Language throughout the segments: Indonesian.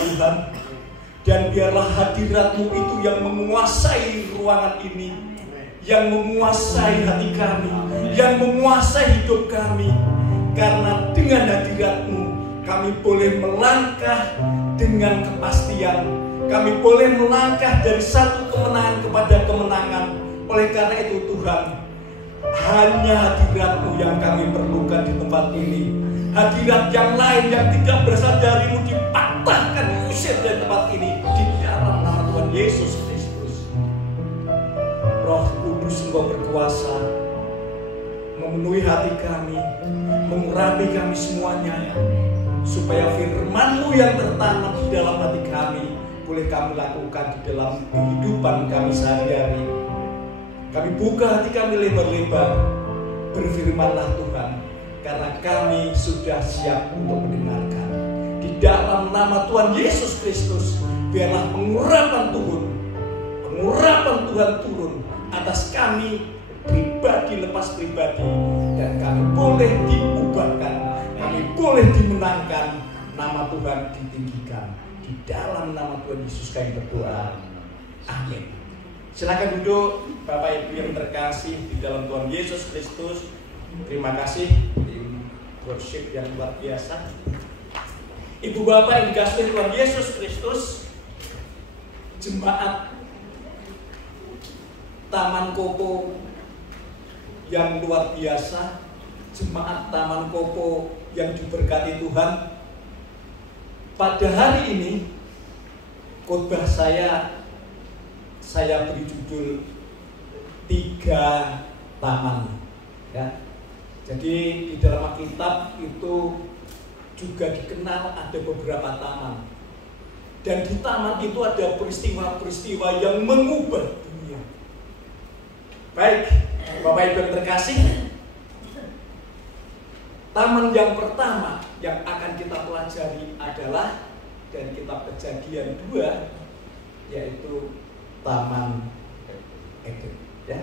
Tuhan. Dan biarlah hadirat-Mu itu yang menguasai ruangan ini, yang menguasai hati kami, yang menguasai hidup kami. Karena dengan hadirat-Mu kami boleh melangkah dengan kepastian. Kami boleh melangkah dari satu kemenangan kepada kemenangan. Oleh karena itu Tuhan, hanya hadirat-Mu yang kami perlukan di tempat ini. Hadirat yang lain yang tidak berasal dari-Mu dipatahkan, diusir dari tempat ini di dalam nama Tuhan Yesus Kristus. Roh Kudus, Engkau berkuasa memenuhi hati kami, mengurapi kami semuanya, supaya firman-Mu yang tertanam di dalam hati kami boleh kami lakukan di dalam kehidupan kami sehari-hari. Kami buka hati kami lebar-lebar. Berfirmanlah Tuhan, karena kami sudah siap untuk mendengarkan. Di dalam nama Tuhan Yesus Kristus, biarlah pengurapan Tuhan turun atas kami pribadi lepas pribadi, dan kami boleh diubahkan, kami boleh dimenangkan, nama Tuhan ditinggikan. Di dalam nama Tuhan Yesus kami berdoa. Amin. Silakan duduk Bapak Ibu yang terkasih di dalam Tuhan Yesus Kristus. Terima kasih tim worship yang luar biasa. Ibu Bapak yang dikasihi Tuhan Yesus Kristus, jemaat Taman Kopo yang luar biasa, jemaat Taman Kopo yang diberkati Tuhan. Pada hari ini khotbah saya beri judul 3 taman, ya. Jadi di dalam Alkitab itu juga dikenal ada beberapa taman, dan di taman itu ada peristiwa-peristiwa yang mengubah dunia. Baik, Bapak Ibu yang terkasih, taman yang pertama yang akan kita pelajari adalah dari kitab Kejadian 2, yaitu Taman Eden, ya.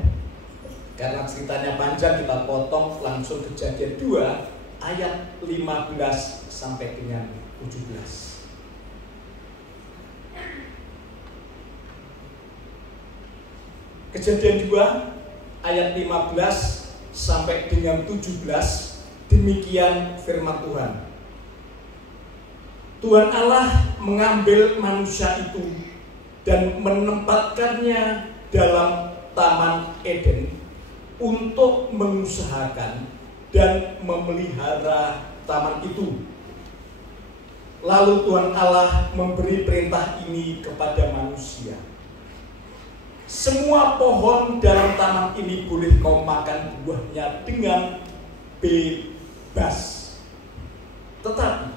Karena ceritanya panjang, kita potong langsung Kejadian 2 ayat 15 sampai dengan 17. Kejadian 2 ayat 15 sampai dengan 17. Demikian firman Tuhan. Tuhan Allah mengambil manusia itu dan menempatkannya dalam Taman Eden untuk mengusahakan dan memelihara taman itu. Lalu Tuhan Allah memberi perintah ini kepada manusia. Semua pohon dalam taman ini boleh kau makan buahnya dengan bebas. Tetapi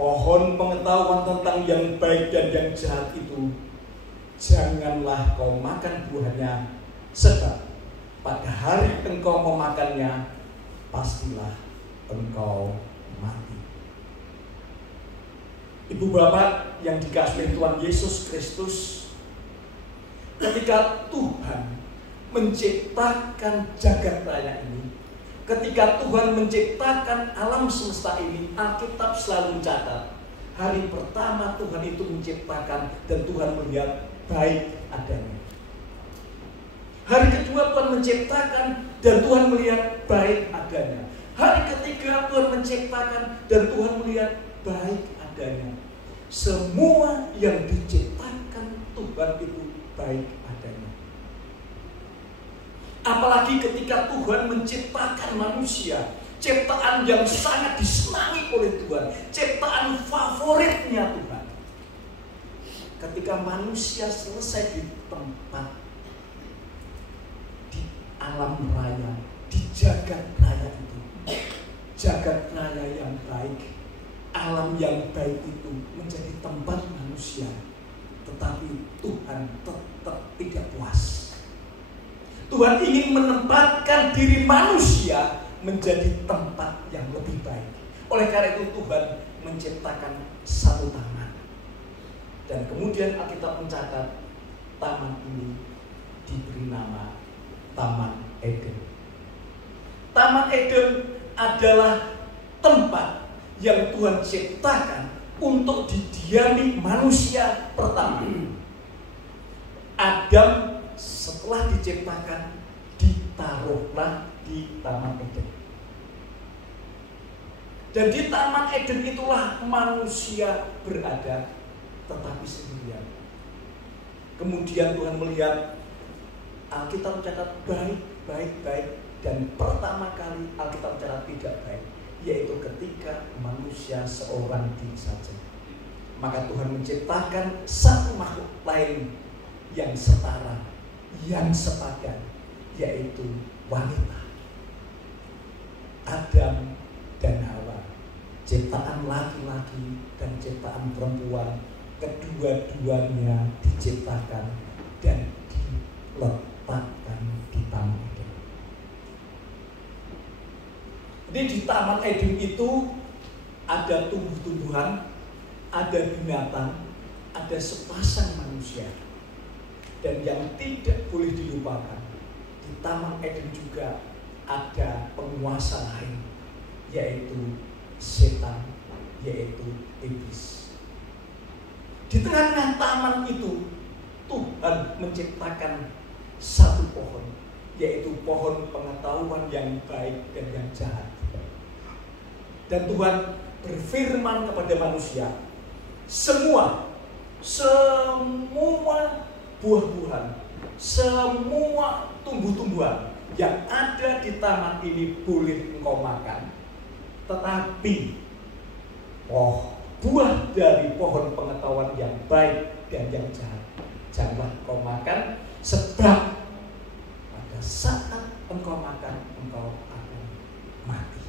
pohon pengetahuan tentang yang baik dan yang jahat itu janganlah kau makan buahnya, sebab pada hari engkau memakannya pastilah engkau mati. Ibu bapak yang dikasihi Tuhan Yesus Kristus, ketika Tuhan menciptakan jagat raya ini, ketika Tuhan menciptakan alam semesta ini, Alkitab selalu mencatat hari pertama Tuhan itu menciptakan dan Tuhan melihat baik adanya. Hari kedua Tuhan menciptakan dan Tuhan melihat baik adanya. Hari ketiga Tuhan menciptakan dan Tuhan melihat baik adanya. Semua yang diciptakan Tuhan itu baik adanya. Apalagi ketika Tuhan menciptakan manusia, ciptaan yang sangat disenangi oleh Tuhan, ciptaan favoritnya Tuhan. Ketika manusia selesai di tempat, di alam raya, di jagat raya itu, jagat raya yang baik, alam yang baik itu menjadi tempat manusia, tetapi Tuhan tetap tidak puas. Tuhan ingin menempatkan diri manusia menjadi tempat yang lebih baik. Oleh karena itu Tuhan menciptakan satu taman. Dan kemudian Alkitab mencatat taman ini diberi nama Taman Eden. Taman Eden adalah tempat yang Tuhan ciptakan untuk didiami manusia pertama. Adam setelah diciptakan ditaruhlah di Taman Eden. Dan di Taman Eden itulah manusia berada, tetapi sendirian. Kemudian Tuhan melihat, Alkitab mencatat baik, dan pertama kali Alkitab mencatat tidak baik, yaitu ketika manusia seorang diri saja. Maka Tuhan menciptakan satu makhluk lain yang setara, yang sepadan, yaitu wanita, Adam dan Hawa, ciptaan laki-laki dan ciptaan perempuan, kedua-duanya diciptakan dan diletakkan di Taman Eden. Jadi di Taman Eden itu ada tumbuh-tumbuhan, ada binatang, ada sepasang manusia. Dan yang tidak boleh dilupakan, di Taman Eden juga ada penguasa lain, yaitu setan, yaitu iblis. Di tengah-tengah taman itu Tuhan menciptakan satu pohon, yaitu pohon pengetahuan yang baik dan yang jahat. Dan Tuhan berfirman kepada manusia, semua buah-buahan, semua tumbuh-tumbuhan yang ada di taman ini boleh engkau makan, tetapi buah dari pohon pengetahuan yang baik dan yang jahat janganlah engkau makan, sebab pada saat engkau makan engkau akan mati.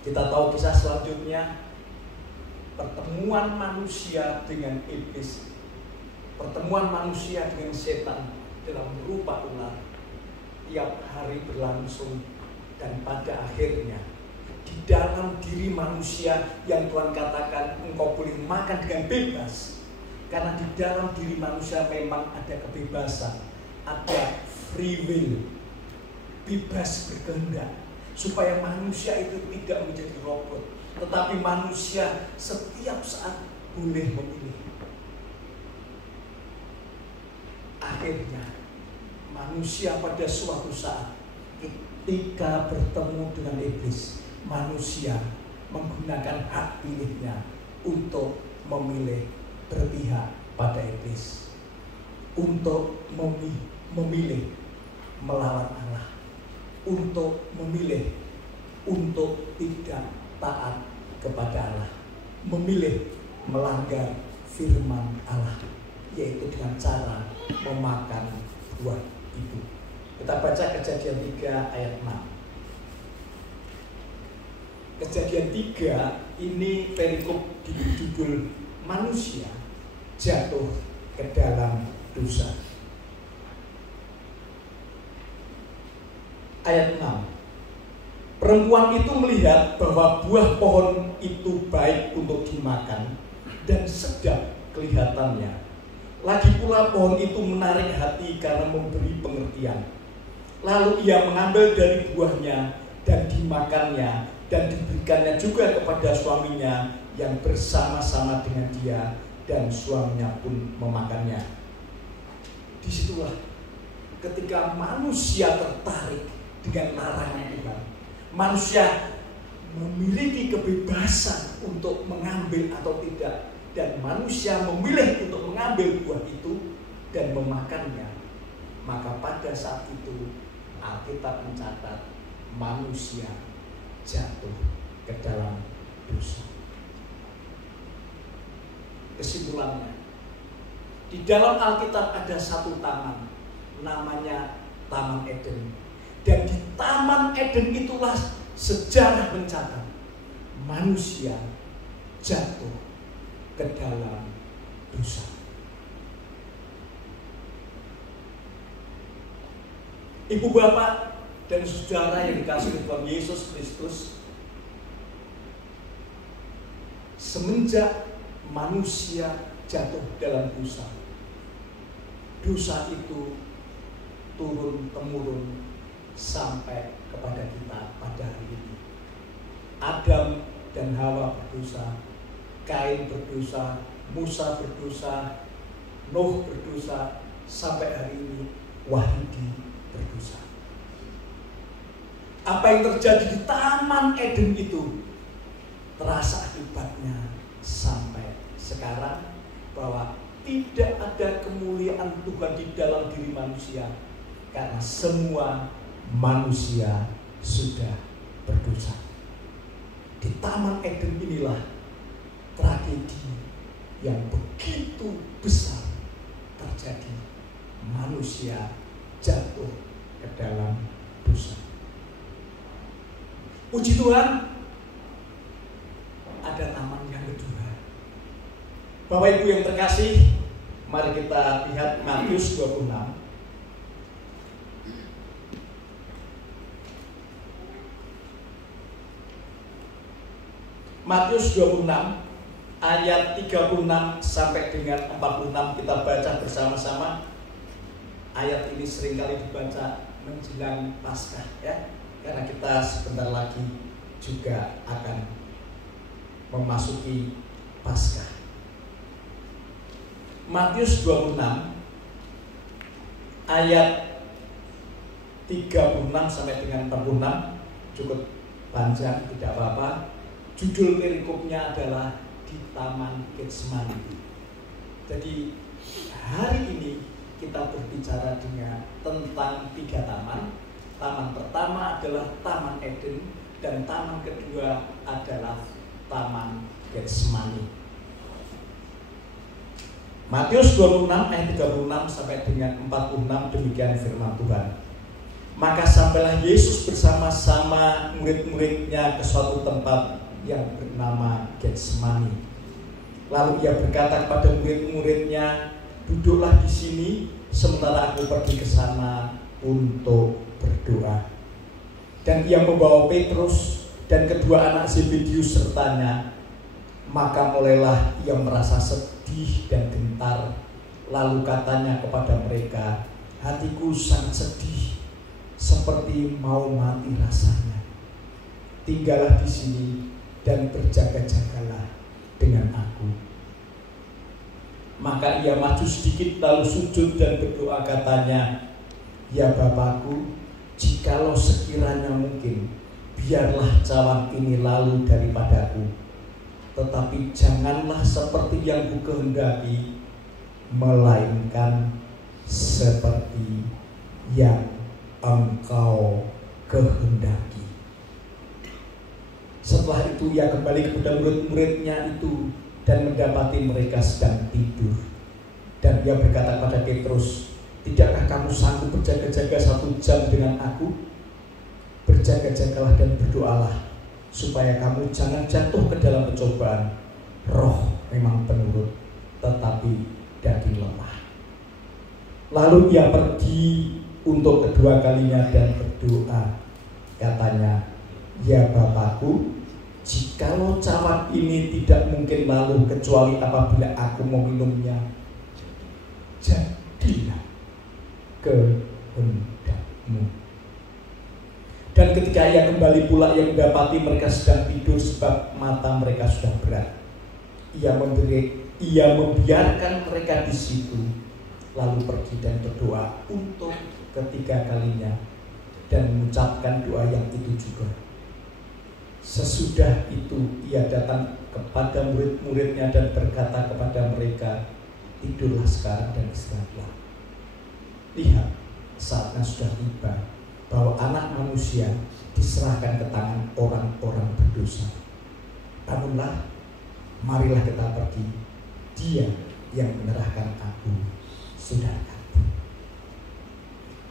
Kita tahu kisah selanjutnya, pertemuan manusia dengan iblis, pertemuan manusia dengan setan dalam rupa ular tiap hari berlangsung, dan pada akhirnya di dalam diri manusia yang Tuhan katakan engkau boleh makan dengan bebas, karena di dalam diri manusia memang ada kebebasan, ada free will, bebas berkehendak, supaya manusia itu tidak menjadi robot, tetapi manusia setiap saat boleh memilih. Akhirnya manusia pada suatu saat ketika bertemu dengan iblis, manusia menggunakan hak pilihnya untuk memilih berpihak pada iblis, untuk memilih melawan Allah, untuk memilih untuk tidak taat kepada Allah, memilih melanggar firman Allah, yaitu dengan cara memakan buah itu. Kita baca Kejadian 3 ayat 6. Kejadian 3 ini perikop judul manusia jatuh ke dalam dosa. Ayat 6. Perempuan itu melihat bahwa buah pohon itu baik untuk dimakan dan sedap kelihatannya. Lagi pula pohon itu menarik hati karena memberi pengertian. Lalu ia mengambil dari buahnya dan dimakannya, dan diberikannya juga kepada suaminya yang bersama-sama dengan dia, dan suaminya pun memakannya. Disitulah ketika manusia tertarik dengan larangan Tuhan. Manusia memiliki kebebasan untuk mengambil atau tidak, dan manusia memilih untuk mengambil buah itu dan memakannya. Maka pada saat itu Alkitab mencatat manusia jatuh ke dalam dosa. Kesimpulannya, di dalam Alkitab ada satu taman, namanya Taman Eden. Dan di Taman Eden itulah sejarah mencatat manusia jatuh ke dalam dosa. Ibu bapak dan saudara yang dikasihi Tuhan Yesus Kristus, semenjak manusia jatuh dalam dosa, dosa itu turun-temurun sampai kepada kita pada hari ini. Adam dan Hawa berdosa, Kain berdosa, Musa berdosa, Nuh berdosa, sampai hari ini Wahidi berdosa. Apa yang terjadi di Taman Eden itu terasa akibatnya sampai sekarang, bahwa tidak ada kemuliaan Tuhan di dalam diri manusia karena semua manusia sudah berdosa. Di Taman Eden inilah tragedi yang begitu besar terjadi. Manusia jatuh ke dalam dosa. Puji Tuhan, ada taman yang kedua. Bapak Ibu yang terkasih, mari kita lihat Matius 26. Matius 26 ayat 36 sampai dengan 46 kita baca bersama-sama. Ayat ini seringkali dibaca menjelang Paskah ya, karena kita sebentar lagi juga akan memasuki Paskah. Matius 26 ayat 36 sampai dengan 46, cukup panjang, tidak apa-apa. Judul perikopnya adalah di Taman Getsemani. Jadi hari ini kita berbicara tentang 3 taman. Taman pertama adalah Taman Eden, dan taman kedua adalah Taman Getsemani. Matius 26 ayat 36 sampai dengan 46, demikian firman Tuhan. Maka sampailah Yesus bersama-sama murid-muridnya ke suatu tempat yang bernama Getsemani. Lalu ia berkata kepada murid-muridnya, duduklah di sini sementara aku pergi ke sana untuk berdoa. Dan ia membawa Petrus dan kedua anak Zebedius sertanya. Maka mulailah ia merasa sedih dan gentar. Lalu katanya kepada mereka, hatiku sangat sedih, seperti mau mati rasanya. Tinggallah di sini dan berjaga-jagalah dengan aku. Maka ia maju sedikit lalu sujud dan berdoa, katanya, ya Bapakku, jikalau sekiranya mungkin, biarlah cawan ini lalu daripadaku. Tetapi janganlah seperti yang kukehendaki, melainkan seperti yang Engkau kehendaki. Setelah itu ia kembali kepada murid-muridnya itu dan mendapati mereka sedang tidur. Dan ia berkata kepada Petrus, tidakkah kamu sanggup berjaga-jaga 1 jam dengan aku? Berjaga-jagalah dan berdoalah, supaya kamu jangan jatuh ke dalam pencobaan. Roh memang penurut, tetapi daging lemah. Lalu ia pergi untuk kedua kalinya dan berdoa, katanya, ya Bapakku, jikalau cawan ini tidak mungkin lalu kecuali apabila aku meminumnya, jadilah kehendak-Mu. Dan ketika ia kembali pula, ia mendapati mereka sedang tidur sebab mata mereka sudah berat. Ia membiarkan mereka di situ, lalu pergi dan berdoa untuk ketiga kalinya dan mengucapkan doa yang itu juga. Sesudah itu ia datang kepada murid-muridnya dan berkata kepada mereka, tidurlah sekarang dan istirahatlah. Lihat, saatnya sudah tiba bahwa anak manusia diserahkan ke tangan orang-orang berdosa. Bangunlah, marilah kita pergi. Dia yang menyerahkan aku sudah dekat.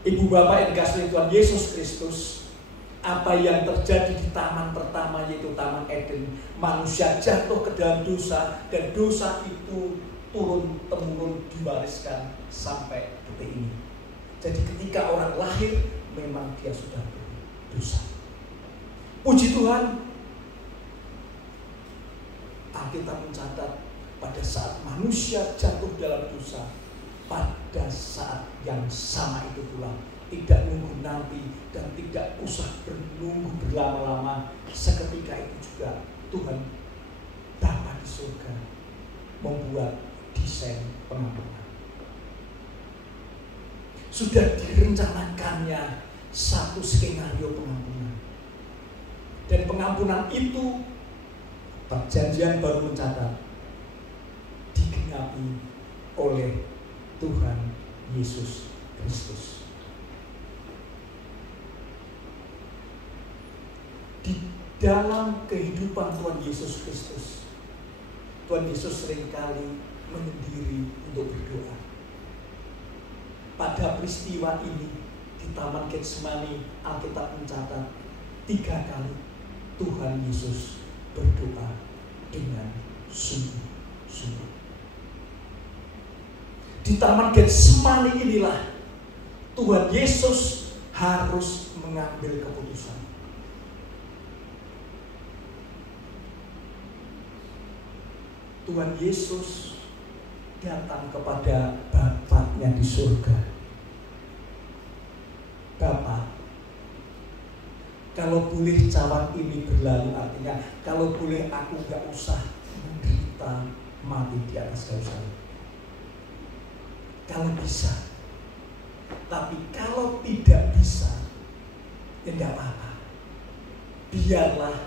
Ibu bapak yang dikasihi Tuhan Yesus Kristus, apa yang terjadi di taman pertama yaitu Taman Eden, manusia jatuh ke dalam dosa dan dosa itu turun-temurun diwariskan sampai detik ini. Jadi ketika orang lahir memang dia sudah berdosa. Puji Tuhan, Alkitab mencatat pada saat manusia jatuh dalam dosa, pada saat yang sama itu pula, tidak nunggu nanti dan tidak usah menunggu berlama-lama, seketika itu juga Tuhan Bapa di surga membuat desain pengampunan. Sudah direncanakannya satu skenario pengampunan. Dan pengampunan itu Perjanjian Baru mencatat digenapi oleh Tuhan Yesus Kristus. Di dalam kehidupan Tuhan Yesus Kristus, Tuhan Yesus seringkali menyendiri untuk berdoa. Pada peristiwa ini di Taman Getsemani, Alkitab mencatat 3 kali Tuhan Yesus berdoa dengan sungguh-sungguh. Di Taman Getsemani inilah Tuhan Yesus harus mengambil keputusan. Tuhan Yesus datang kepada Bapaknya di surga. Bapa, kalau boleh cawan ini berlalu, artinya kalau boleh aku gak usah menderita mati di atas kayu salib. Kalau bisa. Tapi kalau tidak bisa, ya tidak apa-apa. Biarlah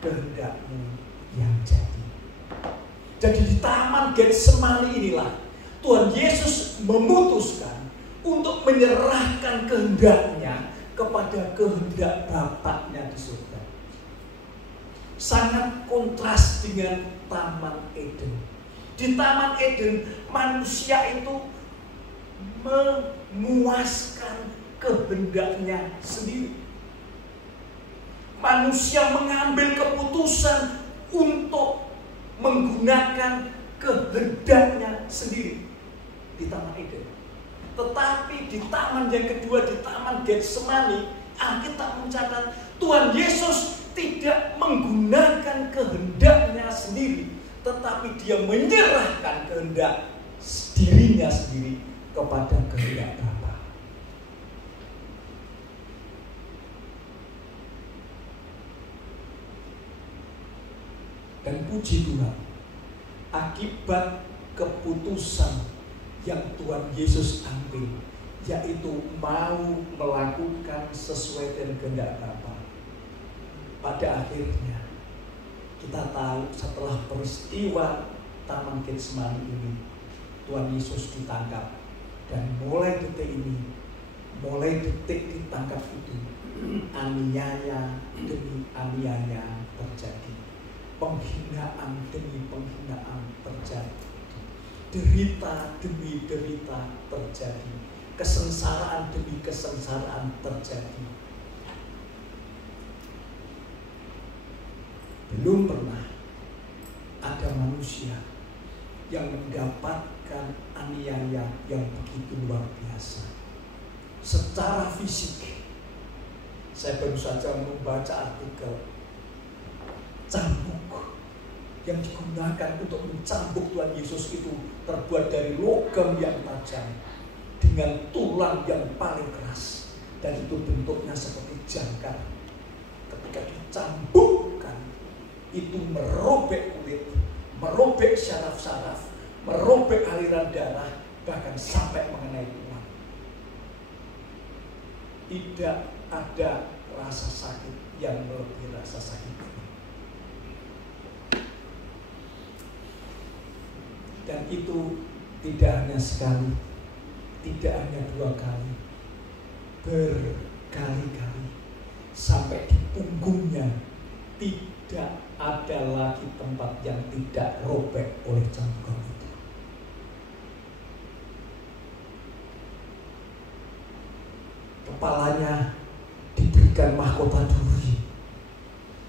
kehendak-Mu yang jadi. Jadi di Taman Getsemani inilah Tuhan Yesus memutuskan untuk menyerahkan kehendak-Nya kepada kehendak Bapaknya di surga. Sangat kontras dengan Taman Eden. Di Taman Eden manusia itu memuaskan kehendak-Nya sendiri. Manusia mengambil keputusan untuk menggunakan kehendak-Nya sendiri di Taman Eden. Tetapi di taman yang kedua, di Taman Getsemani, Alkitab mencatat Tuhan Yesus tidak menggunakan kehendak-Nya sendiri, tetapi Dia menyerahkan kehendak dirinya sendiri kepada kehendak Bapa. Dan puji Tuhan, akibat keputusan yang Tuhan Yesus ambil, yaitu mau melakukan sesuai dengan kehendak Bapa, pada akhirnya kita tahu setelah peristiwa Taman Getsemani ini, Tuhan Yesus ditangkap. Dan mulai detik ini, mulai detik ditangkap itu, aniaya demi aniaya terjadi. Penghinaan demi penghinaan terjadi. Derita demi derita terjadi. Kesengsaraan demi kesengsaraan terjadi. Belum pernah ada manusia yang mendapatkan aniaya yang begitu luar biasa. Secara fisik, saya baru saja membaca artikel cambuk yang digunakan untuk mencambuk Tuhan Yesus itu terbuat dari logam yang tajam dengan tulang yang paling keras, dan itu bentuknya seperti jangkar. Ketika dicambukkan, itu merobek kulit, merobek syaraf-syaraf, merobek aliran darah, bahkan sampai mengenai tulang. Tidak ada rasa sakit yang melebihi rasa sakit ini. Dan itu tidak hanya sekali, tidak hanya 2 kali, berkali-kali, sampai di punggungnya tidak ada lagi tempat yang tidak robek oleh cambukan itu. Kepalanya diberikan mahkota duri,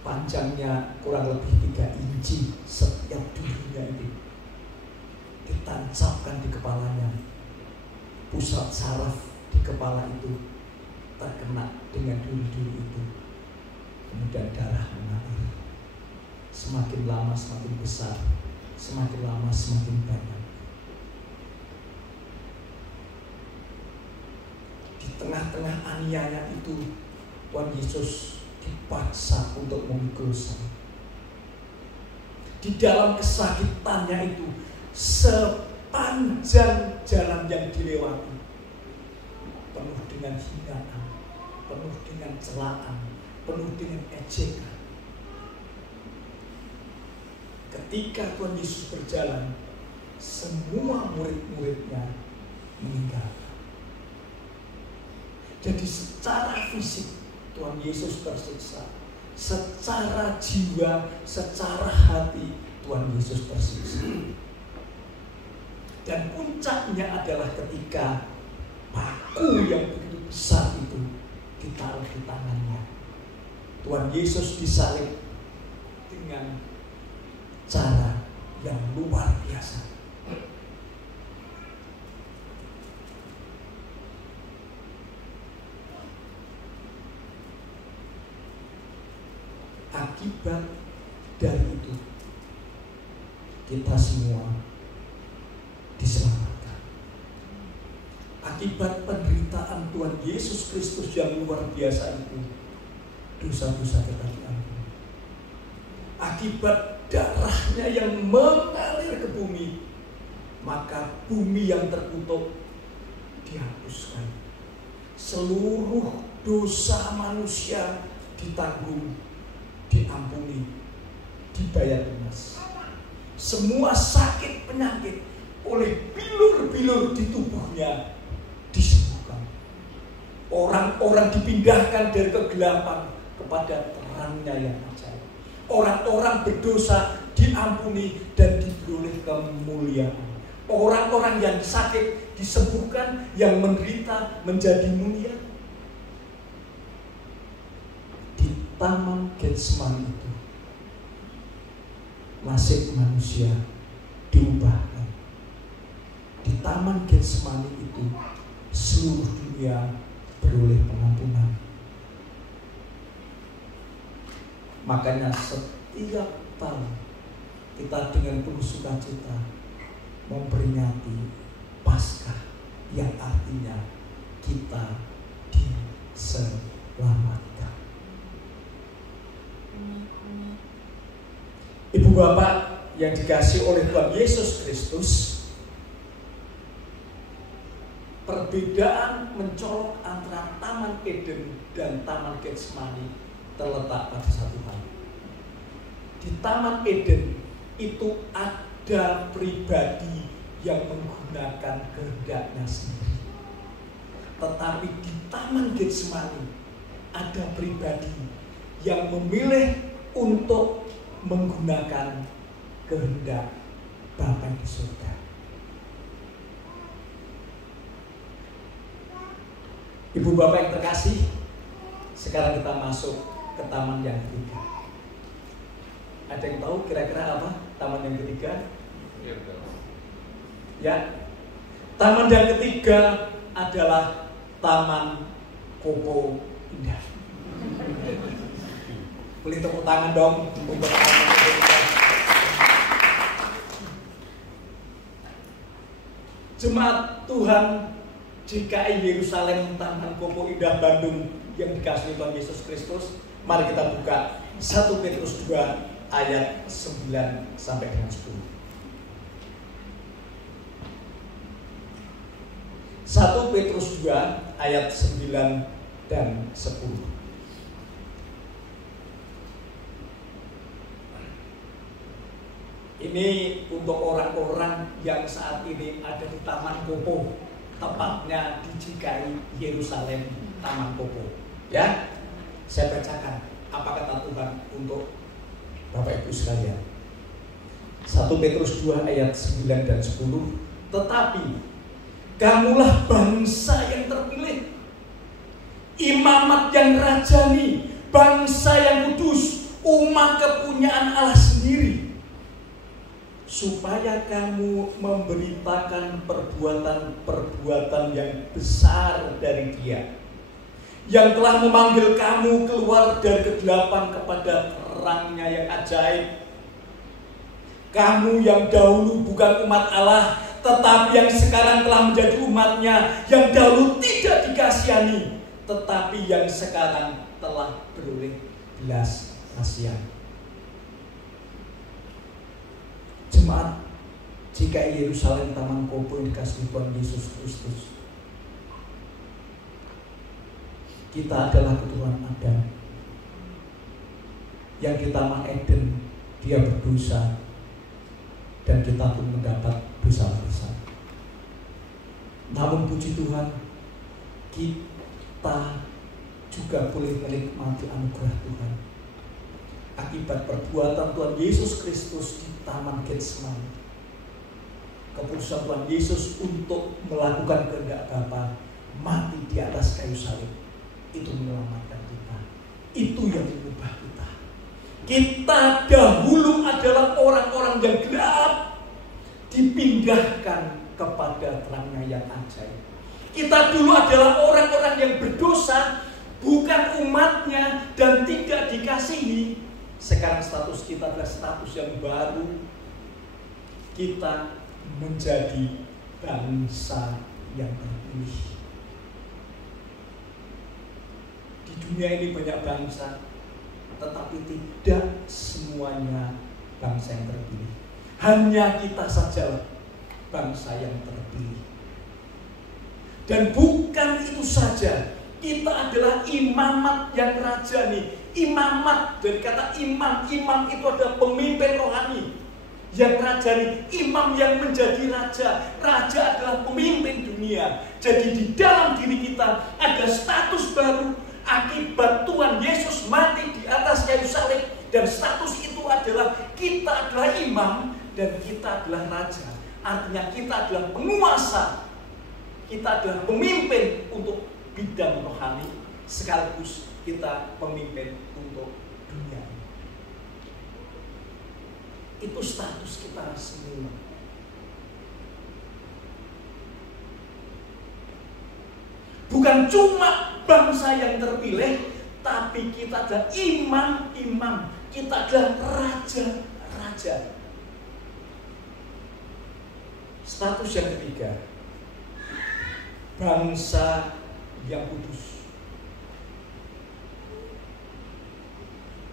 panjangnya kurang lebih 3 inci setiap durinya itu. Ditancapkan di kepalanya, pusat saraf di kepala itu terkena dengan duri-duri itu, kemudian darah mengalir. Semakin lama semakin besar, semakin lama semakin banyak. Di tengah-tengah aniaya itu, Tuhan Yesus dipaksa untuk memikul salib. di dalam kesakitannya itu, sepanjang jalan yang dilewati, penuh dengan hinaan, penuh dengan celaan, penuh dengan ejekan. Ketika Tuhan Yesus berjalan, semua murid-muridnya meninggal. Jadi secara fisik Tuhan Yesus tersiksa, secara jiwa, secara hati Tuhan Yesus tersiksa. Dan puncaknya adalah ketika paku yang begitu besar itu ditaruh di tangannya. Tuhan Yesus disalib dengan cara yang luar biasa. Akibat dari itu, kita semua diselamatkan. Akibat penderitaan Tuhan Yesus Kristus yang luar biasa itu, dosa-dosa kita diampuni. Akibat darahnya yang mengalir ke bumi, maka bumi yang terkutuk dihapuskan. Seluruh dosa manusia ditanggung, diampuni, dibayar lunas. Semua sakit penyakit oleh bilur-bilur di tubuhnya disembuhkan. Orang-orang dipindahkan dari kegelapan kepada terangnya yang ajaib. Orang-orang berdosa diampuni dan diperoleh kemuliaan. Orang-orang yang sakit disembuhkan, yang menderita menjadi mulia. Taman Getsemani itu, nasib manusia diubahkan. Di Taman Getsemani itu, seluruh dunia beroleh pengampunan. Makanya setiap tahun kita dengan penuh sukacita memperingati Paskah, yang artinya kita diselamatkan. Ibu bapak yang dikasihi oleh Tuhan Yesus Kristus, perbedaan mencolok antara Taman Eden dan Taman Getsemani terletak pada satu hal. Di Taman Eden itu ada pribadi yang menggunakan kehendaknya sendiri. Tetapi di Taman Getsemani ada pribadi yang memilih untuk menggunakan kehendak Bapa di surga. Ibu bapak yang terkasih, sekarang kita masuk ke taman yang ketiga. Ada yang tahu kira-kira apa taman yang ketiga? Ya, taman yang ketiga adalah Taman Kopo Indah. Boleh tepuk tangan dong untuk taman ketiga. Jemaat Tuhan GKI Yerusalem Taman Kopo Indah Bandung yang dikasihi Tuhan Yesus Kristus, mari kita buka 1 Petrus 2 ayat 9 sampai dengan 10. 1 Petrus 2 ayat 9 dan 10. Ini untuk orang-orang yang saat ini ada di Taman Kopo, tepatnya di GKI Yerusalem Taman Kopo. Ya, saya bacakan apa kata Tuhan untuk Bapak Ibu sekalian. 1 Petrus 2 ayat 9 dan 10. Tetapi kamulah bangsa yang terpilih, imamat yang rajani, bangsa yang kudus, umat kepunyaan Allah sendiri, supaya kamu memberitakan perbuatan-perbuatan yang besar dari Dia, yang telah memanggil kamu keluar dari kegelapan kepada terangnya yang ajaib. Kamu yang dahulu bukan umat Allah, tetapi yang sekarang telah menjadi umatnya, yang dahulu tidak dikasihani, tetapi yang sekarang telah beroleh belas kasihan. jemaat GKI Yerusalem Taman Kopo yang dikasihi Tuhan Yesus Kristus, kita adalah keturunan Adam. Yang kita Eden, dia berdosa, dan kita pun mendapat dosa besar. Namun puji Tuhan, kita juga boleh menikmati anugerah Tuhan akibat perbuatan Tuhan Yesus Kristus di Taman Getsemani. Keputusan Tuhan Yesus untuk melakukan kehendak Bapa, mati di atas kayu salib, itu menyelamatkan kita. Itu yang mengubah kita. Kita dahulu adalah orang-orang yang gelap, dipindahkan kepada terangnya yang ajaib. Kita dulu adalah orang-orang yang berdosa, bukan umatnya, dan tidak dikasihi. Sekarang status kita adalah status yang baru. Kita menjadi bangsa yang terpilih. Di dunia ini banyak bangsa, tetapi tidak semuanya bangsa yang terpilih. Hanya kita saja bangsa yang terpilih. Dan bukan itu saja, kita adalah imamat yang rajani. Imamat, dari kata imam, imam itu adalah pemimpin rohani yang rajani. Imam yang menjadi raja, raja adalah pemimpin dunia. Jadi di dalam diri kita ada status baru akibat Tuhan Yesus mati di atas kayu salib, dan status itu adalah kita adalah imam dan kita adalah raja. Artinya kita adalah penguasa, kita adalah pemimpin untuk bidang rohani, sekaligus kita pemimpin untuk dunia. Itu status kita semua. Bukan cuma bangsa yang terpilih, tapi kita adalah imam-imam, kita adalah raja-raja. Status yang ketiga, bangsa yang kudus.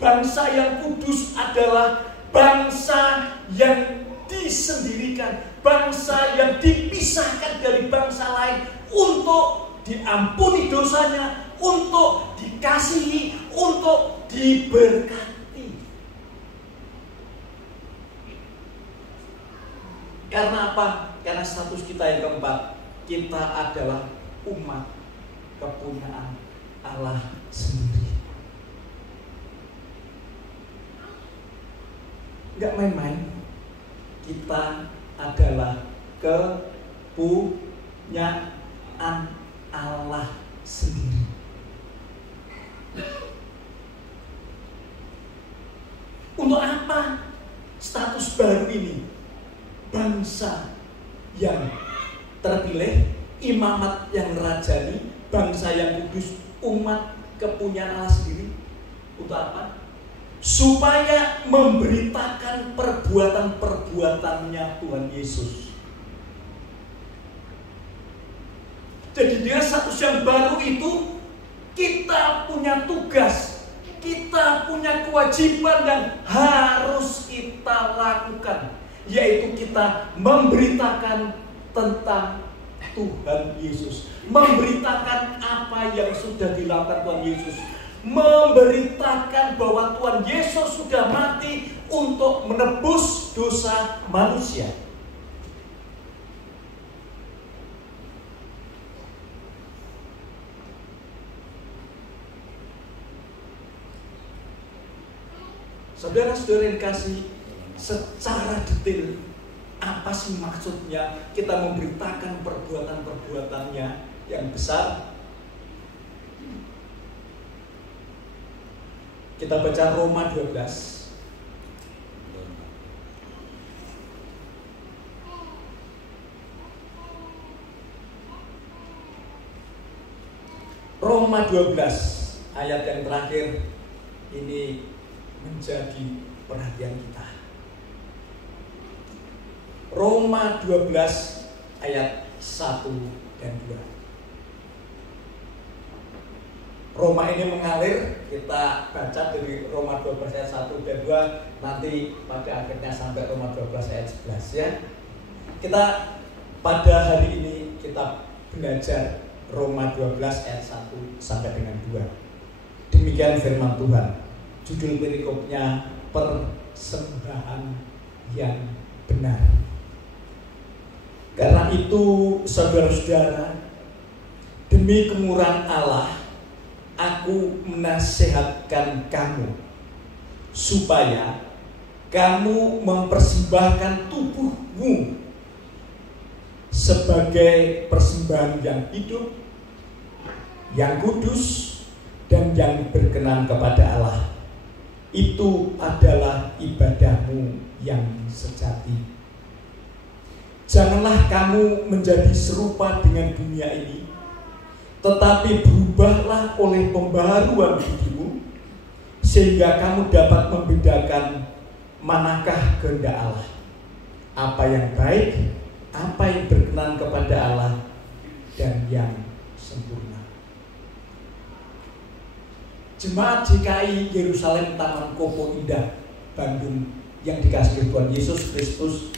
Bangsa yang kudus adalah bangsa yang disendirikan, bangsa yang dipisahkan dari bangsa lain untuk diampuni dosanya, untuk dikasihi, untuk diberkati. Karena apa? Karena status kita yang keempat, kita adalah umat kepunyaan Allah sendiri. Enggak main-main, kita adalah kepunyaan Allah sendiri. Untuk apa status baru ini? Bangsa yang terpilih, imamat yang rajani, bangsa yang kudus, umat kepunyaan Allah sendiri. Untuk apa? Supaya memberitakan perbuatan-perbuatannya Tuhan Yesus. Jadi dengan status yang baru itu, kita punya tugas, kita punya kewajiban yang harus kita lakukan, yaitu kita memberitakan tentang Tuhan Yesus, memberitakan apa yang sudah dilakukan Tuhan Yesus, memberitakan bahwa Tuhan Yesus sudah mati untuk menebus dosa manusia. Saudara-saudara yang kasih, secara detail apa sih maksudnya kita memberitakan perbuatan-perbuatannya yang besar? Kita baca Roma 12. Roma 12 ayat yang terakhir ini menjadi perhatian kita. Roma 12 ayat 1 dan 2. Roma ini mengalir, kita baca dari Roma 12 ayat 1 dan 2, nanti pada akhirnya sampai Roma 12 ayat 11 ya. Kita pada hari ini kita belajar Roma 12 ayat 1 sampai dengan 2. Demikian firman Tuhan. Judul perikopnya persembahan yang benar. Karena itu saudara-saudara, demi kemurahan Allah, aku menasihatkan kamu supaya kamu mempersembahkan tubuhmu sebagai persembahan yang hidup, yang kudus, dan yang berkenan kepada Allah. Itu adalah ibadahmu yang sejati. Janganlah kamu menjadi serupa dengan dunia ini, tetapi berubahlah oleh pembaharuan budimu, sehingga kamu dapat membedakan manakah kehendak Allah, apa yang baik, apa yang berkenan kepada Allah, dan yang sempurna. Jemaat GKI Yerusalem Taman Kopo Indah, Bandung yang dikasihi Tuhan Yesus Kristus,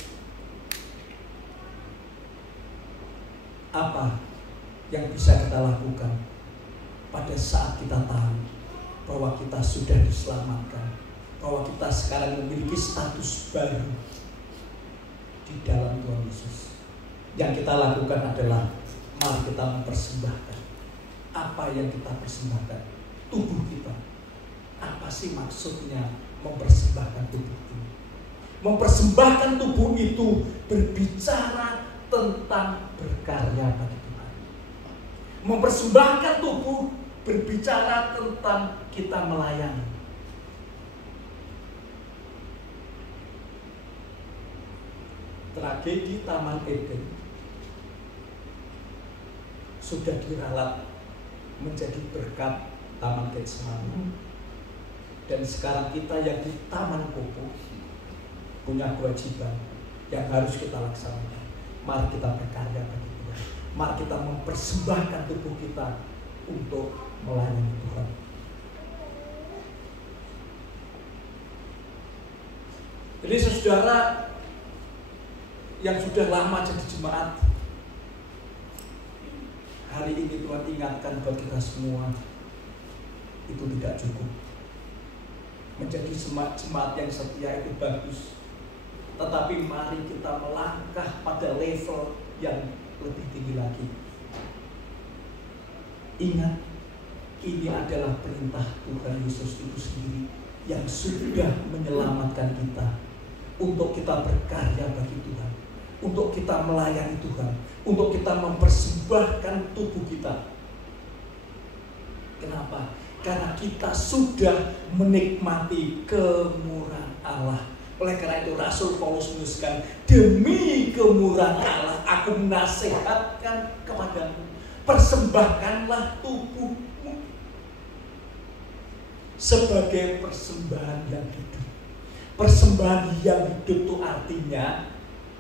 apa yang bisa kita lakukan pada saat kita tahu bahwa kita sudah diselamatkan, bahwa kita sekarang memiliki status baru di dalam Tuhan Yesus? Yang kita lakukan adalah mari kita mempersembahkan. Apa yang kita persembahkan? Tubuh kita. Apa sih maksudnya mempersembahkan tubuh ini? Mempersembahkan tubuh itu berbicara tentang berkarya bagi Tuhan. Mempersembahkan tubuh berbicara tentang kita melayani. Tragedi Taman Eden sudah diralat menjadi berkat Taman Getsemani, dan sekarang kita yang di Taman Kopo punya kewajiban yang harus kita laksanakan. Mari kita berkarya bagi Tuhan. Mari kita mempersembahkan tubuh kita untuk melayani Tuhan. Jadi saudara yang sudah lama jadi jemaat, hari ini Tuhan ingatkan buat kita semua, itu tidak cukup. Menjadi jemaat yang setia itu bagus, tetapi mari kita melangkah pada level yang lebih tinggi lagi. Ingat, ini adalah perintah Tuhan Yesus itu sendiri yang sudah menyelamatkan kita untuk kita berkarya bagi Tuhan, untuk kita melayani Tuhan, untuk kita mempersembahkan tubuh kita. Kenapa? Karena kita sudah menikmati kemurahan Allah. Oleh karena itu Rasul Paulus menuliskan, demi kemurahan Allah aku menasihatkan kepadamu, persembahkanlah tubuhmu sebagai persembahan yang hidup. Persembahan yang hidup itu artinya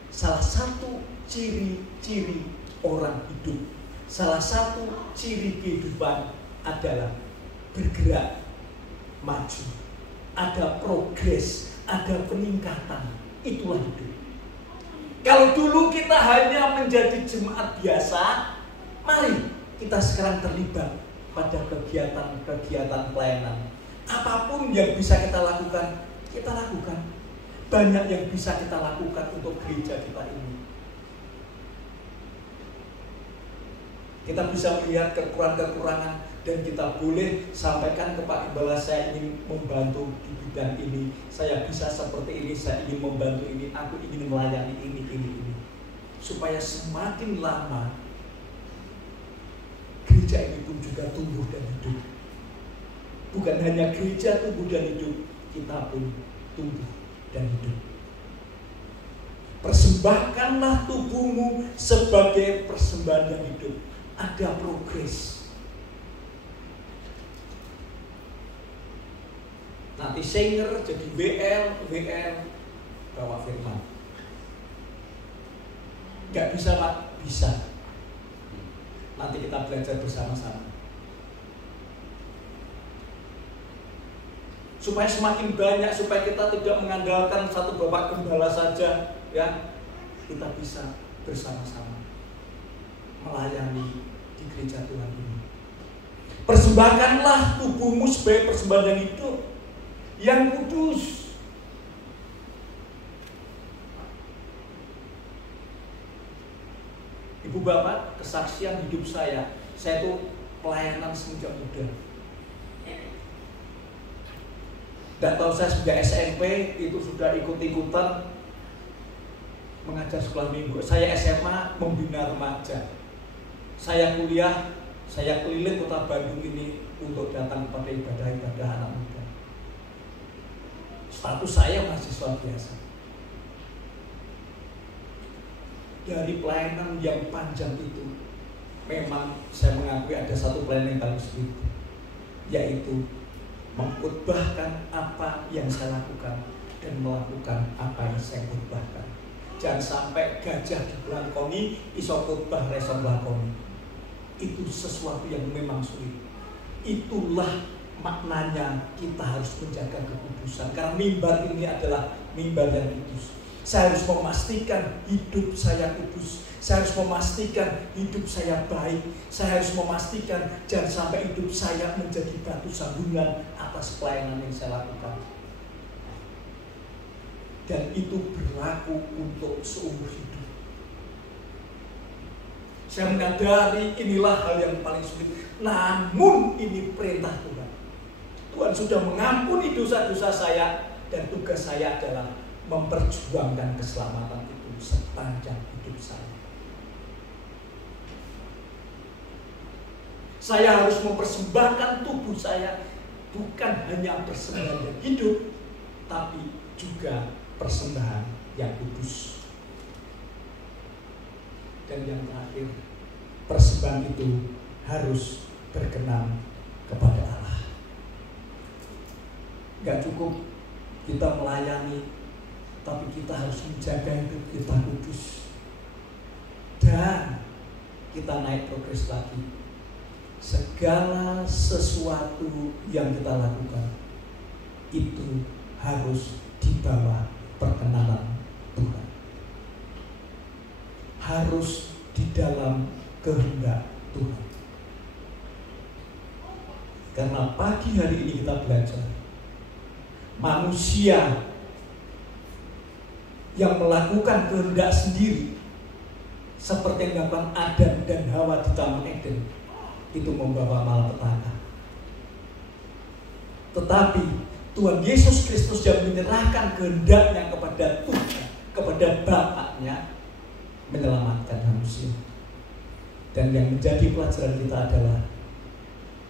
salah satu ciri-ciri orang hidup, salah satu ciri kehidupan adalah bergerak maju, ada progres, ada peningkatan. Itulah hidup. Kalau dulu kita hanya menjadi jemaat biasa, mari kita sekarang terlibat pada kegiatan-kegiatan pelayanan. Apapun yang bisa kita lakukan, kita lakukan. Banyak yang bisa kita lakukan untuk gereja kita ini. Kita bisa melihat kekurangan-kekurangan dan kita boleh sampaikan ke Pak Gembala, saya ingin membantu di bidang ini, saya bisa seperti ini, saya ingin membantu ini, aku ingin melayani ini. Supaya semakin lama gereja ini pun juga tumbuh dan hidup. Bukan hanya gereja tumbuh dan hidup, kita pun tumbuh dan hidup. Persembahkanlah tubuhmu sebagai persembahan yang hidup. Ada progres. Nanti singer jadi WL bawa firman. Gak bisa Pak? Bisa. Nanti kita belajar bersama-sama. supaya semakin banyak, supaya kita tidak mengandalkan satu bapak gembala saja, ya, kita bisa bersama-sama melayani di gereja Tuhan ini. Persembahkanlah tubuhmu sebagai persembahan yang hidup, yang kudus. Ibu bapak, kesaksian hidup saya itu pelayanan semenjak muda. Dan tahu saya sejak SMP itu sudah ikut-ikutan mengajar sekolah minggu. Saya SMA membina remaja. Saya kuliah, saya keliling kota Bandung ini untuk datang kepada ibadah-ibadah anak muda. Status saya mahasiswa biasa. Dari pelayanan yang panjang itu, memang saya mengakui ada satu pelayanan yang paling sulit, yaitu mengkhotbahkan apa yang saya lakukan dan melakukan apa yang saya khotbahkan. Jangan sampai gajah dilakoni, iso khotbah reso lakoni. Itu sesuatu yang memang sulit. Itulah maknanya kita harus menjaga kekudusan. Karena mimbar ini adalah mimbar yang kudus. Saya harus memastikan hidup saya kudus. Saya harus memastikan hidup saya baik. Saya harus memastikan jangan sampai hidup saya menjadi batu sandungan atas pelayanan yang saya lakukan. Dan itu berlaku untuk seumur hidup. Saya menyadari inilah hal yang paling sulit. Namun ini perintah Tuhan. Tuhan sudah mengampuni dosa-dosa saya. Dan tugas saya adalah memperjuangkan keselamatan itu sepanjang hidup saya. Saya harus mempersembahkan tubuh saya, bukan hanya persembahan yang hidup, tapi juga persembahan yang kudus. Dan yang terakhir, persembahan itu harus berkenan kepada Allah. Gak cukup kita melayani, tapi kita harus menjaga hidup kita kudus. Dan kita naik progres lagi. Segala sesuatu yang kita lakukan itu harus di bawah perkenanan Tuhan. Harus di dalam kehendak Tuhan. Karena pagi hari ini kita belajar manusia yang melakukan kehendak sendiri seperti yang dilakukan Adam dan Hawa di Taman Eden itu membawa malapetaka. Tetapi Tuhan Yesus Kristus yang menyerahkan kehendaknya kepada Tuhan, kepada Bapaknya, menyelamatkan manusia. Dan yang menjadi pelajaran kita adalah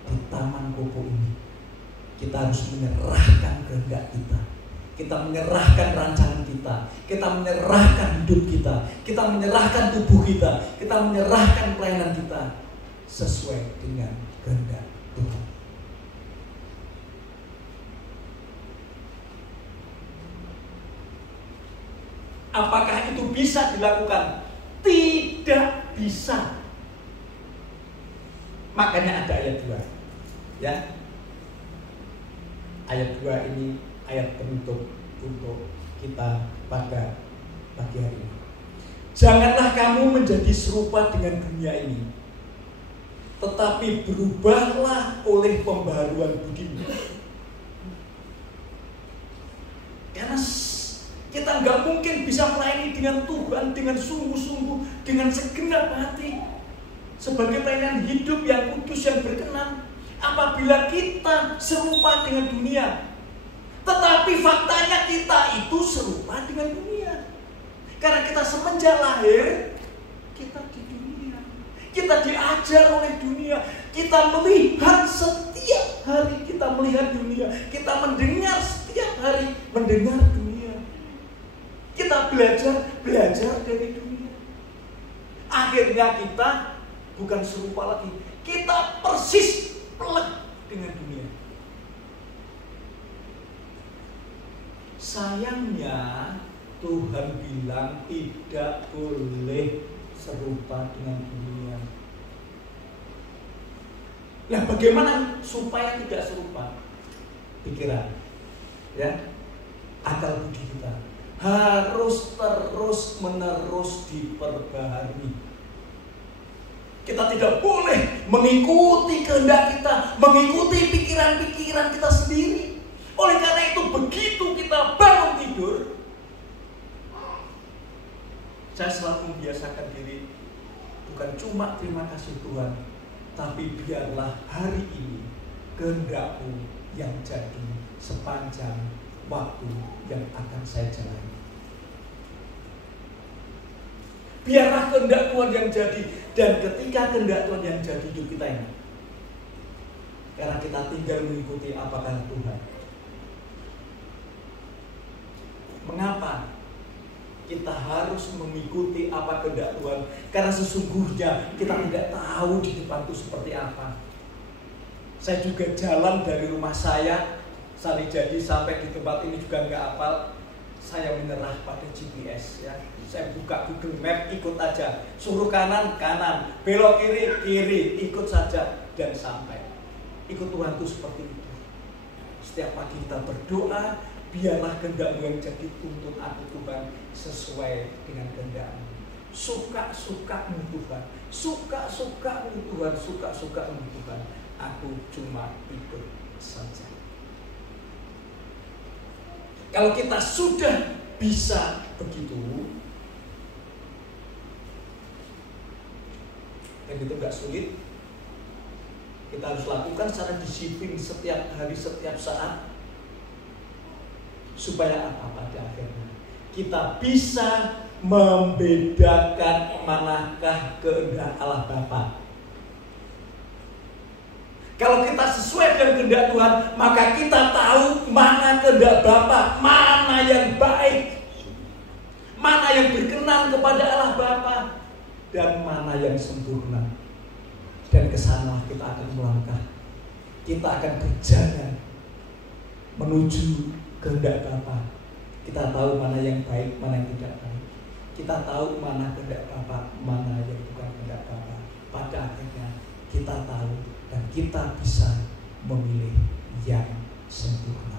di Taman Koko ini kita harus menyerahkan kehendak kita. Kita menyerahkan rancangan kita. Kita menyerahkan hidup kita. Kita menyerahkan tubuh kita. Kita menyerahkan pelayanan kita sesuai dengan kehendak Tuhan. Apakah itu bisa dilakukan? Tidak bisa. Makanya ada ayat 2. Ya. Ayat 2 ini ayat penutup untuk kita pada pagi hari ini. Janganlah kamu menjadi serupa dengan dunia ini, tetapi berubahlah oleh pembaharuan budimu. Karena kita nggak mungkin bisa melayani dengan Tuhan dengan sungguh-sungguh, dengan segenap hati, sebagai pelayanan hidup yang kudus, yang berkenan, apabila kita serupa dengan dunia. Tetapi faktanya kita itu serupa dengan dunia. Karena kita semenjak lahir, kita di dunia. Kita diajar oleh dunia. Kita melihat setiap hari, kita melihat dunia. Kita mendengar setiap hari, mendengar dunia. Kita belajar dari dunia. Akhirnya kita bukan serupa lagi. Kita persis pelek dengan dunia. Sayangnya Tuhan bilang tidak boleh serupa dengan dunia. Nah, bagaimana supaya tidak serupa? Pikiran. Ya, akal budi kita harus terus-menerus diperbaharui. Kita tidak boleh mengikuti kehendak kita, mengikuti pikiran-pikiran kita sendiri. Oleh karena itu, begitu kita bangun tidur, saya selalu membiasakan diri, bukan cuma terima kasih Tuhan, tapi biarlah hari ini kehendak-Mu yang jadi sepanjang waktu yang akan saya jalani. Biarlah kehendak Tuhan yang jadi. Dan ketika kehendak Tuhan yang jadi hidup kita ini, karena kita tinggal mengikuti apa kata Tuhan. Mengapa kita harus mengikuti apa kehendak Tuhan? Karena sesungguhnya kita tidak tahu di depan itu seperti apa. Saya juga jalan dari rumah saya jadi sampai di tempat ini juga nggak hafal. Saya menyerah pada GPS ya. Saya buka Google Map, ikut aja. Suruh kanan, kanan. Belok kiri, kiri. Ikut saja dan sampai. Ikut Tuhan itu seperti itu. Setiap pagi kita berdoa, biarlah kehendak-Mu yang jadi untuk aku Tuhan, sesuai dengan kehendak-Mu. Suka-suka-Mu Tuhan. Suka-suka-Mu Tuhan. Suka-suka-Mu Tuhan. Aku cuma ikut saja. Kalau kita sudah bisa begitu, dan itu gak sulit, kita harus lakukan secara disiplin setiap hari, setiap saat, supaya apa? Pada akhirnya kita bisa membedakan manakah kehendak Allah Bapa. Kalau kita sesuai dengan kehendak Tuhan, maka kita tahu mana kehendak Bapa, mana yang baik, mana yang berkenan kepada Allah Bapa, dan mana yang sempurna. Dan kesana kita akan melangkah. Kita akan berjalan menuju kehendak Bapa. Kita tahu mana yang baik, mana yang tidak baik. Kita tahu mana kehendak Bapa, mana yang bukan kehendak Bapa. Pada akhirnya kita tahu dan kita bisa memilih yang sempurna.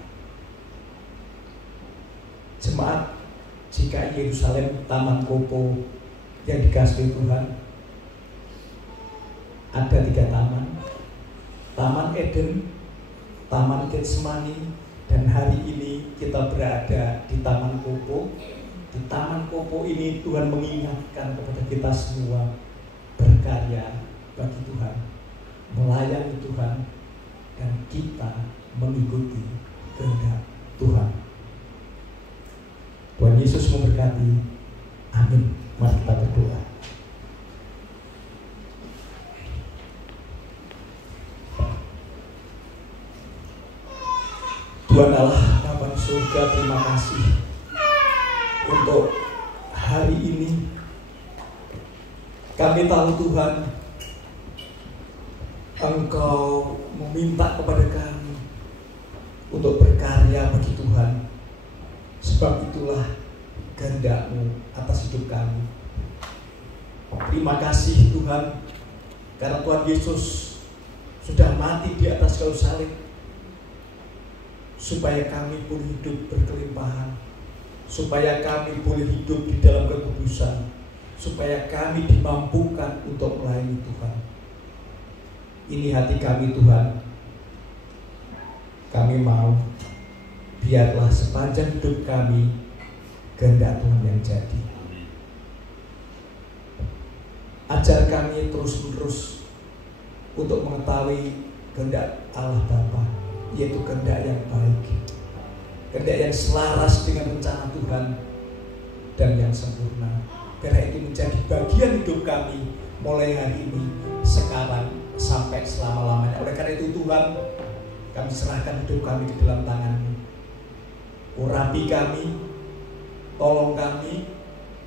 Jemaat, jika Yerusalem Taman Kopo yang dikasihi Tuhan, ada 3 taman. Taman Eden, Taman Getsemani, dan hari ini kita berada di Taman Kopo. Di Taman Kopo ini Tuhan mengingatkan kepada kita semua berkarya bagi Tuhan, melayani Tuhan, dan kita mengikuti kehendak Tuhan. Tuhan Yesus memberkati. Amin. Mari kita berdoa. Tuhan Allah Bapa di surga, terima kasih untuk hari ini. Kami tahu Tuhan, Engkau meminta kepada kami untuk berkarya bagi Tuhan. Sebab itulah kehendak-Mu atas hidup kami. Terima kasih Tuhan, karena Tuhan Yesus sudah mati di atas kayu salib, supaya kami boleh hidup berkelimpahan, supaya kami boleh hidup di dalam kekudusan, supaya kami dimampukan untuk melayani Tuhan. Ini hati kami Tuhan. Kami mau, biarlah sepanjang hidup kami kehendak Tuhan yang jadi. Ajar kami terus-menerus untuk mengetahui kehendak Allah Bapa, yaitu kehendak yang baik, kehendak yang selaras dengan rencana Tuhan, dan yang sempurna. Karena itu menjadi bagian hidup kami mulai hari ini, sekarang, sampai selama-lamanya. Oleh karena itu Tuhan, kami serahkan hidup kami di dalam tangan-Mu. Urapi kami, tolong kami,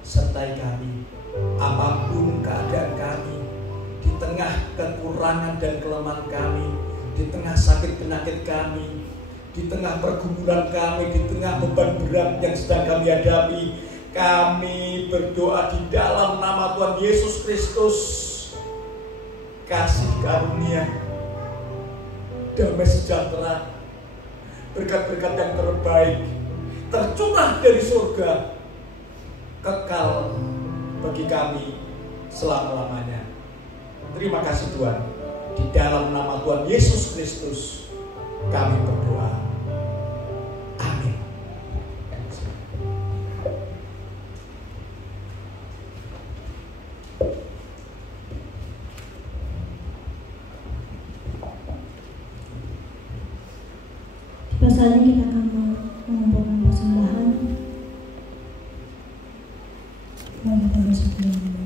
sertai kami, apapun keadaan kami, di tengah kekurangan dan kelemahan kami, di tengah sakit penyakit kami, di tengah pergumulan kami, di tengah beban berat yang sedang kami hadapi. Kami berdoa di dalam nama Tuhan Yesus Kristus, kasih karunia, damai sejahtera, berkat-berkat yang terbaik tercurah dari surga, kekal bagi kami selama-lamanya. Terima kasih Tuhan. Di dalam nama Tuhan Yesus Kristus kami berdoa. Amin. Pasalnya kita akan mengumpulkan persembahan. Mari kita bersatu dalam doa.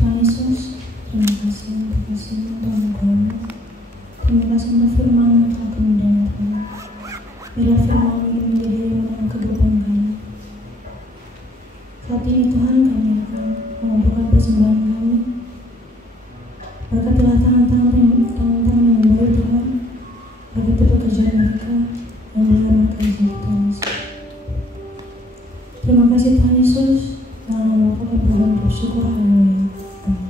Tuhan Yesus, terima kasih untuk kasih-Mu dan anugerah-Mu. Terima kasih untuk firman yang telah kami dengarkan. Biarlah firman ini menjadi renungan kehidupan kami. Saat ini Tuhan, kami akan mengumpulkan persembahan kami. Berkatilah tangan-tangan yang membaik Tuhan. Berkati pekerjaan mereka yang mendengarkan janji Tuhan Yesus. Terima kasih Tuhan Yesus. Dalam nama Bapa dan Putra dan Roh Kudus. Haleluya. Amin.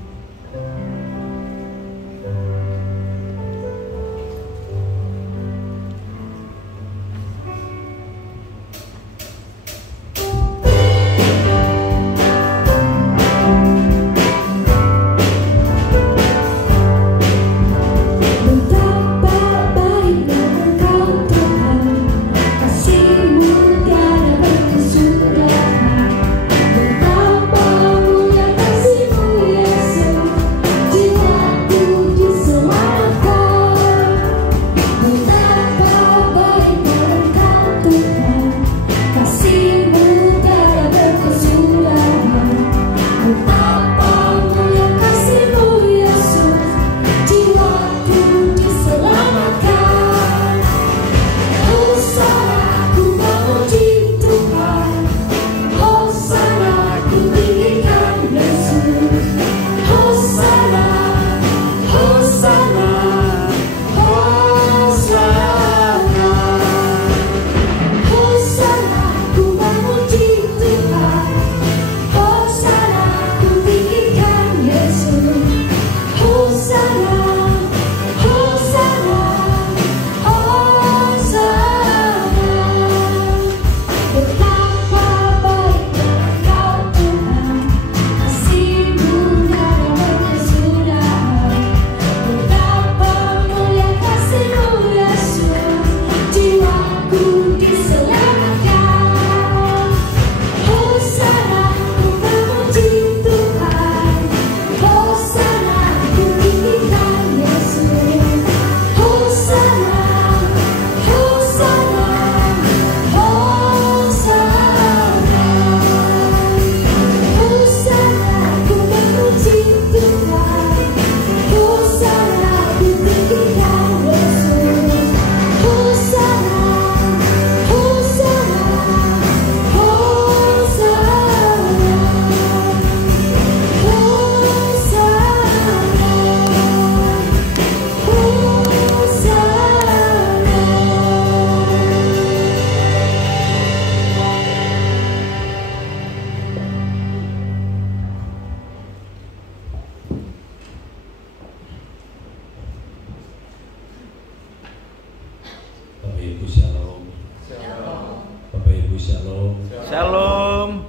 Shalom.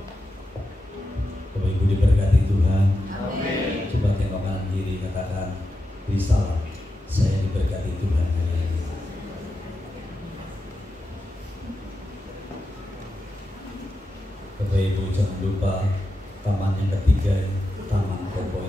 Bapak Ibu diberkati Tuhan. Amin. Coba tengok kanan kiri, katakan risalah, saya diberkati Tuhan hari ini. Bapak Ibu jangan lupa taman yang ketiga, taman Kopo